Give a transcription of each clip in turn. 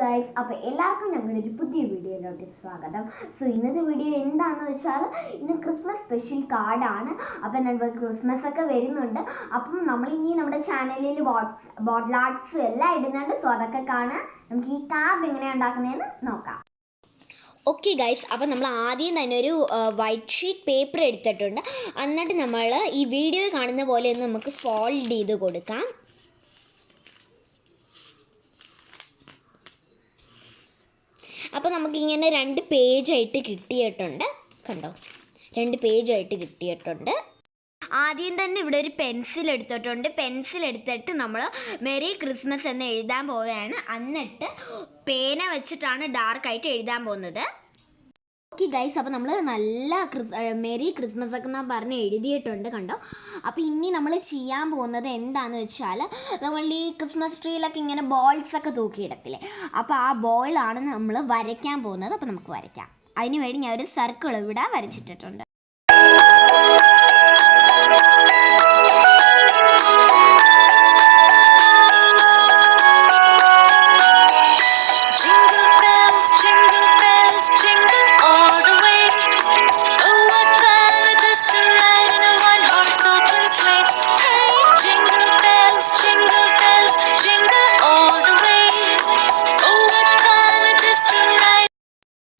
Guys, അപ്പോൾ എല്ലാവർക്കും ഞങ്ങളുടെ ഒരു പുതിയ വീഡിയോയിലോട്ട് സ്വാഗതം. സോ ഇന്നത്തെ വീഡിയോ എന്താണെന്ന് വെച്ചാൽ ഇന്ന് ക്രിസ്മസ് സ്പെഷ്യൽ കാർഡാണ്. അപ്പം നമ്മൾ ക്രിസ്മസ് ഒക്കെ വരുന്നുണ്ട്. അപ്പം നമ്മളിനി നമ്മുടെ ചാനലിൽ ബോട്ടിൽ ആർട്സും എല്ലാം ഇടുന്നുണ്ട്. സോ അതൊക്കെ കാണാൻ നമുക്ക് ഈ കാർഡ് എങ്ങനെയാണ് ഉണ്ടാക്കുന്നതെന്ന് നോക്കാം. ഓക്കെ ഗൈസ്, അപ്പോൾ നമ്മൾ ആദ്യം തന്നെ ഒരു വൈറ്റ് ഷീറ്റ് പേപ്പർ എടുത്തിട്ടുണ്ട്. എന്നിട്ട് നമ്മൾ ഈ വീഡിയോ കാണുന്ന പോലെ ഒന്ന് നമുക്ക് ഫോൾഡ് ചെയ്ത് കൊടുക്കാം. അപ്പോൾ നമുക്കിങ്ങനെ 2 പേജായിട്ട് കിട്ടിയിട്ടുണ്ട്. കണ്ടോ, 2 പേജായിട്ട് കിട്ടിയിട്ടുണ്ട്. ആദ്യം തന്നെ ഇവിടെ ഒരു പെൻസിൽ എടുത്തിട്ടുണ്ട്. പെൻസിൽ എടുത്തിട്ട് നമ്മൾ മെറി ക്രിസ്മസ് എന്ന് എഴുതാൻ പോവുകയാണ്. എന്നിട്ട് പേന വെച്ചിട്ടാണ് ഡാർക്കായിട്ട് എഴുതാൻ പോകുന്നത്. ഓക്കെ ഗൈസ്, അപ്പോൾ നമ്മൾ നല്ല മെറി ക്രിസ്മസ് ഒക്കെ ഞാൻ പറഞ്ഞ് എഴുതിയിട്ടുണ്ട്. കണ്ടോ. അപ്പോൾ ഇനി നമ്മൾ ചെയ്യാൻ പോകുന്നത് എന്താണെന്ന് വെച്ചാൽ, നമ്മൾ ഈ ക്രിസ്മസ് ട്രീയിലൊക്കെ ഇങ്ങനെ ബോൾസ് ഒക്കെ തൂക്കിയിടത്തില്ലേ, അപ്പോൾ ആ ബോളാണ് നമ്മൾ വരയ്ക്കാൻ പോകുന്നത്. അപ്പോൾ നമുക്ക് വരയ്ക്കാം. അതിന് വേണ്ടി ഞാൻ ഒരു സർക്കിൾ ഇവിടെ വരച്ചിട്ടിട്ടുണ്ട്.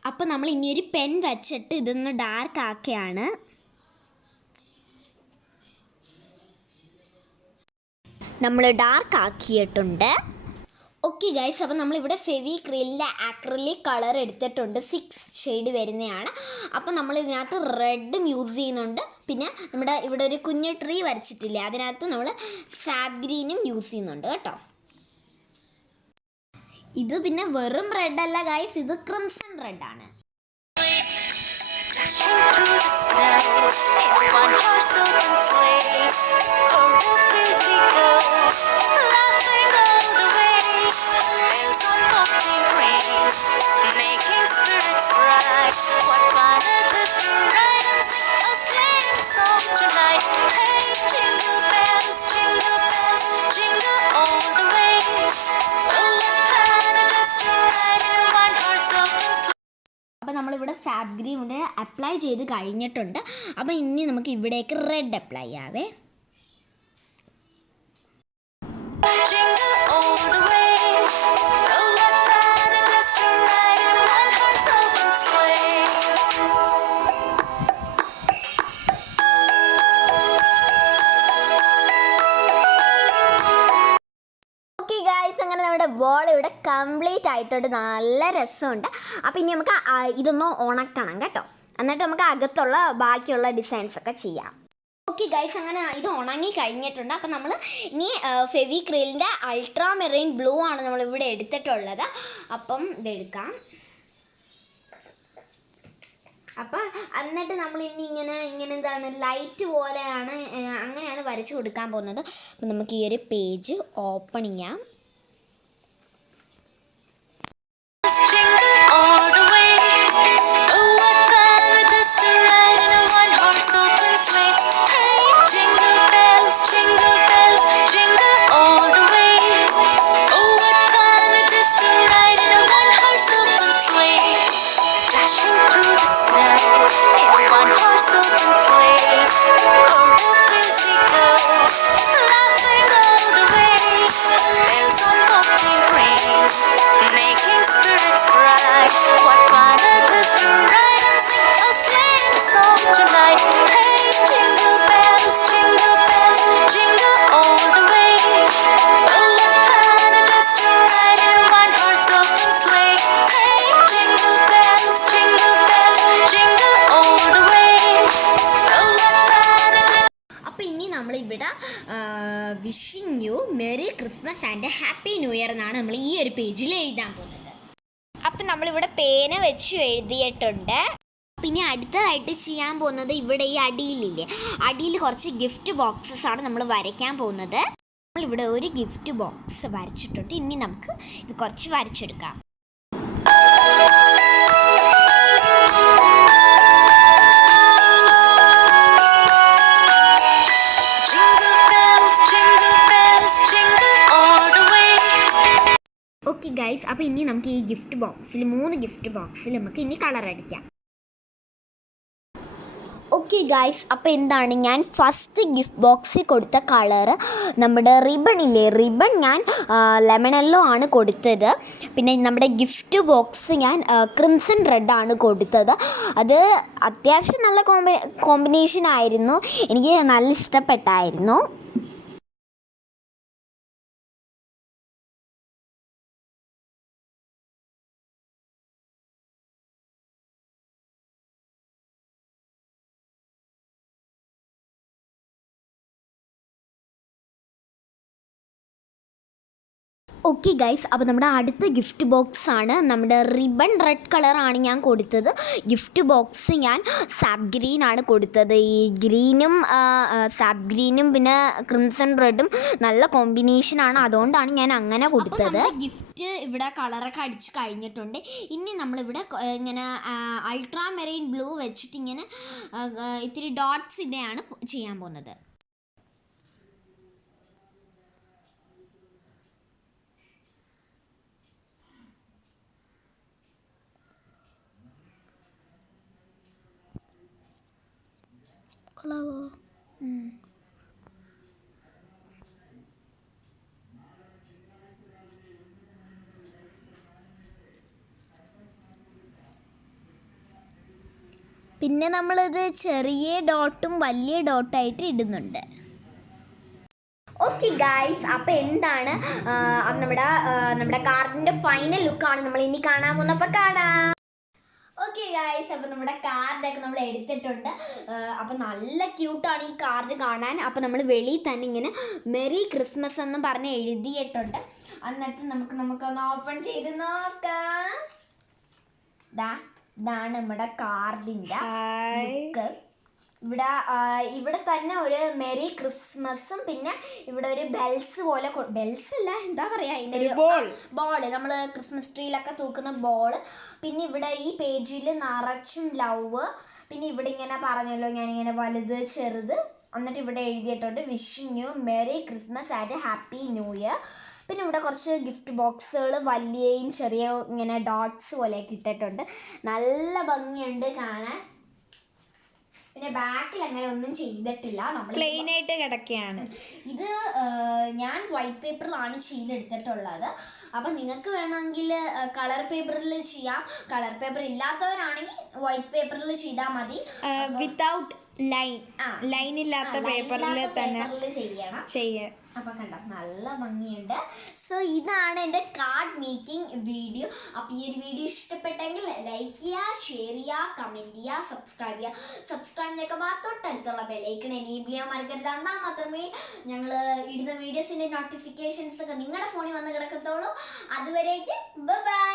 അപ്പോൾ നമ്മൾ ഇനി ഒരു പെൻ വെച്ചിട്ട് ഇതൊന്ന് ഡാർക്ക് ആക്കുകയാണ്. നമ്മൾ ഡാർക്ക് ആക്കിയിട്ടുണ്ട്. ഓക്കെ ഗൈസ്, അപ്പോൾ നമ്മളിവിടെ ഫെവിക്രിലിൻ്റെ ആക്രിലിക് കളർ എടുത്തിട്ടുണ്ട്. 6 ഷെയ്ഡ് വരുന്നതാണ്. അപ്പോൾ നമ്മൾ ഇതിനകത്ത് റെഡും യൂസ് ചെയ്യുന്നുണ്ട്. പിന്നെ നമ്മുടെ ഇവിടെ ഒരു കുഞ്ഞു ട്രീ വരച്ചിട്ടില്ലേ, അതിനകത്ത് നമ്മൾ സാബ് ഗ്രീനും യൂസ് ചെയ്യുന്നുണ്ട് കേട്ടോ. ഇത് പിന്നെ വെറും റെഡ് അല്ല ഗൈസ്, ഇത് ക്രിംസൺ റെഡ് ആണ്. അപ്പോൾ നമ്മളിവിടെ സാബ് ഗ്രീൻ ഇവിടെ അപ്ലൈ ചെയ്ത് കഴിഞ്ഞിട്ടുണ്ട്. അപ്പോൾ ഇനി നമുക്ക് ഇവിടേക്ക് റെഡ് അപ്ലൈ ചെയ്യാവേ. അങ്ങനെ നമ്മുടെ ബോൾ ഇവിടെ കംപ്ലീറ്റ് ആയിട്ടുണ്ട്. നല്ല രസമുണ്ട്. അപ്പോൾ ഇനി നമുക്ക് ഇതൊന്ന് ഉണക്കണം കേട്ടോ. എന്നിട്ട് നമുക്ക് അകത്തുള്ള ബാക്കിയുള്ള ഡിസൈൻസ് ഒക്കെ ചെയ്യാം. ഓക്കെ ഗൈസ്, അങ്ങനെ ഇത് ഉണങ്ങി കഴിഞ്ഞിട്ടുണ്ട്. അപ്പോൾ നമ്മൾ ഇനി ഫെവിക്രിലിൻ്റെ അൾട്രാ മെറൈൻ ബ്ലൂ ആണ് നമ്മളിവിടെ എടുത്തിട്ടുള്ളത്. അപ്പം ഇതെടുക്കാം. അപ്പം എന്നിട്ട് നമ്മൾ ഇനി ഇങ്ങനെ എന്താണ് ലൈറ്റ് പോലെയാണ് അങ്ങനെയാണ് വരച്ച് കൊടുക്കാൻ പോകുന്നത്. അപ്പം നമുക്ക് ഈ ഒരു പേജ് ഓപ്പൺ ചെയ്യാം. നമ്മളിവിടെ wishing you merry Christmas and happy new year എന്നാണ് നമ്മൾ ഈ ഒരു പേജിൽ എഴുതാൻ പോകുന്നത്. അപ്പം നമ്മളിവിടെ പേന വെച്ച് എഴുതിയിട്ടുണ്ട്. പിന്നെ അടുത്തതായിട്ട് ചെയ്യാൻ പോകുന്നത് ഇവിടെ ഈ അടിയിലില്ലേ, അടിയിൽ കുറച്ച് ഗിഫ്റ്റ് ബോക്സസ് ആണ് നമ്മൾ വരയ്ക്കാൻ പോകുന്നത്. നമ്മളിവിടെ ഒരു ഗിഫ്റ്റ് ബോക്സ് വരച്ചിട്ടുണ്ട്. ഇനി നമുക്ക് ഇത് കുറച്ച് വരച്ചെടുക്കാം. ഓക്കെ ഗൈസ്, അപ്പോൾ ഇനി നമുക്ക് ഈ ഗിഫ്റ്റ് ബോക്സിൽ 3 ഗിഫ്റ്റ് ബോക്സിൽ നമുക്ക് ഇനി കളർ അടിക്കാം. ഓക്കെ ഗൈസ്, അപ്പോൾ എന്താണ് ഞാൻ ഫസ്റ്റ് ഗിഫ്റ്റ് ബോക്സിൽ കൊടുത്ത കളറ് നമ്മുടെ റിബണില്ലേ, റിബൺ ഞാൻ ലെമൺ യെല്ലോ ആണ് കൊടുത്തത്. പിന്നെ നമ്മുടെ ഗിഫ്റ്റ് ബോക്സ് ഞാൻ ക്രിംസൺ റെഡ് ആണ് കൊടുത്തത്. അത് അത്യാവശ്യം നല്ല കോമ്പിനേഷൻ ആയിരുന്നു, എനിക്ക് നല്ല ഇഷ്ടപ്പെട്ടായിരുന്നു. ഓക്കെ ഗൈസ്, അപ്പോൾ നമ്മുടെ അടുത്ത ഗിഫ്റ്റ് ബോക്സാണ് നമ്മുടെ റിബൺ റെഡ് കളറാണ് ഞാൻ കൊടുത്തത്. ഗിഫ്റ്റ് ബോക്സ് ഞാൻ സാപ്പ് ഗ്രീൻ ആണ് കൊടുത്തത്. ഈ ഗ്രീനും സാപ്പ് ഗ്രീനും പിന്നെ ക്രിംസൺ റെഡും നല്ല കോമ്പിനേഷനാണ്, അതുകൊണ്ടാണ് ഞാൻ അങ്ങനെ കൊടുത്തത്. ഗിഫ്റ്റ് ഇവിടെ കളറൊക്കെ അടിച്ച് കഴിഞ്ഞിട്ടുണ്ട്. ഇനി നമ്മളിവിടെ ഇങ്ങനെ അൾട്രാ മെറൈൻ ബ്ലൂ വെച്ചിട്ട് ഇങ്ങനെ ഇത്തിരി ഡോട്ട്സിൻ്റെയാണ് ചെയ്യാൻ പോകുന്നത്. പിന്നെ നമ്മളിത് ചെറിയ ഡോട്ടും വലിയ ഡോട്ടായിട്ട് ഇടുന്നുണ്ട്. ഓക്കെ ഗൈസ്, അപ്പോൾ എന്താണ് നമ്മുടെ കാർഡിൻ്റെ ഫൈനൽ ലുക്കാണ് നമ്മൾ ഇനി കാണാൻ പോകുന്നത്. അപ്പോൾ കാണാം. ഓക്കെ ഗൈസ്, അപ്പോൾ നമ്മുടെ കാർഡൊക്കെ നമ്മൾ എടുത്തിട്ടുണ്ട്. അപ്പോൾ നല്ല ക്യൂട്ടാണ് ഈ കാർഡ് കാണാൻ. അപ്പോൾ നമ്മൾ വെളിയിൽ തന്നെ ഇങ്ങനെ മെറി ക്രിസ്മസ് എന്ന് പറഞ്ഞ് എഴുതിയിട്ടുണ്ട്. എന്നിട്ട് നമുക്കൊന്ന് ഓപ്പൺ ചെയ്ത് നോക്കാം. ഇതാണ് നമ്മുടെ കാർഡിൻ്റെ ലുക്ക്. ഇവിടെ തന്നെ ഒരു മെറി ക്രിസ്മസും പിന്നെ ഇവിടെ ഒരു ബെൽസ് പോലെ, ബെൽസ് അല്ല എന്താ പറയുക, അതിൻ്റെ ബോള്, നമ്മൾ ക്രിസ്മസ് ട്രീയിലൊക്കെ തൂക്കുന്ന ബോള്. പിന്നെ ഇവിടെ ഈ പേജിൽ നിറച്ചും ലവ്. പിന്നെ ഇവിടെ ഇങ്ങനെ പറഞ്ഞല്ലോ ഞാനിങ്ങനെ വലുത് ചെറുത്. എന്നിട്ട് ഇവിടെ എഴുതിയിട്ടുണ്ട് wishing U merry Christmas and happy new year. പിന്നെ ഇവിടെ കുറച്ച് ഗിഫ്റ്റ് ബോക്സുകൾ വലിയയും ചെറിയ ഇങ്ങനെ ഡോട്ട്സ് പോലെയൊക്കെ ഇട്ടിട്ടുണ്ട്. നല്ല ഭംഗിയുണ്ട് കാണാൻ. പിന്നെ ബാക്കിൽ അങ്ങനെ ഒന്നും ചെയ്തിട്ടില്ല, നമ്മൾ പ്ലെയിൻ ആയിട്ട് കിടക്കുകയാണ്. ഇത് ഞാൻ വൈറ്റ് പേപ്പറിലാണ് എടുത്തിട്ടുള്ളത്. അപ്പം നിങ്ങൾക്ക് വേണമെങ്കിൽ കളർ പേപ്പറിൽ ചെയ്യാം. കളർ പേപ്പർ ഇല്ലാത്തവരാണെങ്കിൽ വൈറ്റ് പേപ്പറിൽ ചെയ്താൽ മതി. വിത്തൗട്ട് ലൈൻ ഇല്ലാത്ത പേപ്പറിൽ തന്നെ ചെയ്യണം. അപ്പം കണ്ടോ നല്ല ഭംഗിയുണ്ട്. സോ ഇതാണ് എൻ്റെ കാർഡ് മേക്കിംഗ് വീഡിയോ. അപ്പോൾ ഈ ഒരു വീഡിയോ ഇഷ്ടപ്പെട്ടെങ്കിൽ ലൈക്ക് ചെയ്യുക, ഷെയർ ചെയ്യുക, കമൻറ്റ് ചെയ്യുക, സബ്സ്ക്രൈബ് ചെയ്യുക. സബ്സ്ക്രൈബിനൊക്കെ തൊട്ടടുത്തുള്ള ബെല്ലൈക്കൺ എനേബിൾ ചെയ്യാൻ മറക്കരുത്. എന്നാൽ മാത്രമേ ഞങ്ങൾ ഇടുന്ന വീഡിയോസിൻ്റെ നോട്ടിഫിക്കേഷൻസ് ഒക്കെ നിങ്ങളുടെ ഫോണിൽ വന്ന് കിടക്കത്തുള്ളൂ. അതുവരേക്കും ബൈ.